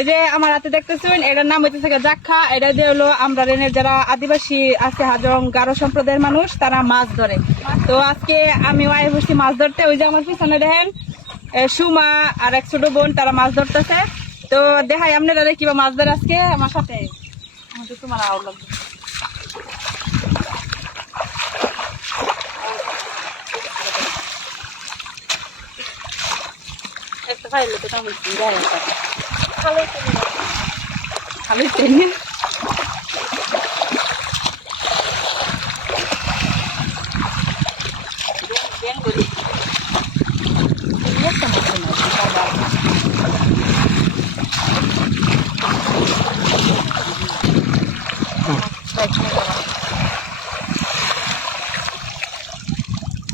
এই যে আমার হাতে দেখতেছেন, এটার নাম হইতেছে জাক্ষা এটা দিয়ে হলো আমরা রেনের যারা আদিবাসী আছে, হাজং, গারো সম্প্রদায়ের মানুষ, তারা মাছ ধরে। তো আজকে আমি ওয়াই বসছি মাছ ধরতে। ওই যে আমার পিছনে দেখেন সুমা আর এক ছোট বোন, তারা মাছ ধরতেছে। তো দেখাই, আপনারা কিবা মাছ ধরে আজকে আমার সাথে। তোমার আউট লাগবে। তো তেমন যায় না। খালি ট্রেনে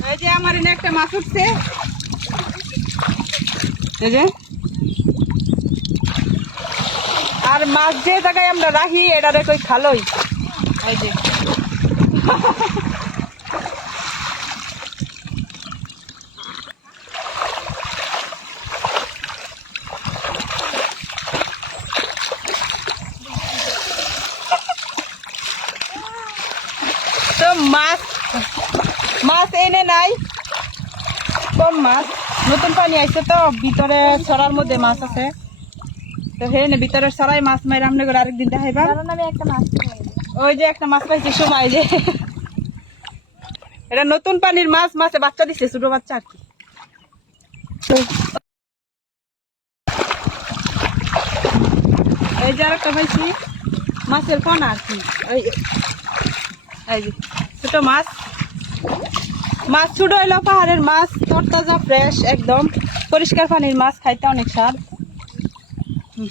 এই যে আমার এনে একটা মাছ উঠছে এই যে? আর মাছ যে জায়গায় আমরা রাখি এটারে কই খালোই। এই যে। তো মাছ মাছ এনে নাই। কম মাছ। নতুন পানি আইছে তো ভিতরে ছড়ার মধ্যে মাছ আছে। তো হে না ভিতরে মাছ করে আরেকদিন দেখাইবা। কারণ আমি একটা মাছ ওই যে একটা মাছ পাইছি সময় যে। এটা নতুন পানির মাছ মাছে বাচ্চা দিছে ছোট বাচ্চা আর কি। এই যে আরেকটা পাইছি মাছের পোনা আর কি। ওই এই যে ছোট মাছ। মাছ ছোট হইল পাহাড়ের মাছ তরতাজা ফ্রেশ একদম। পরিষ্কার পানির মাছ খাইতে অনেক স্বাদ। Hmm.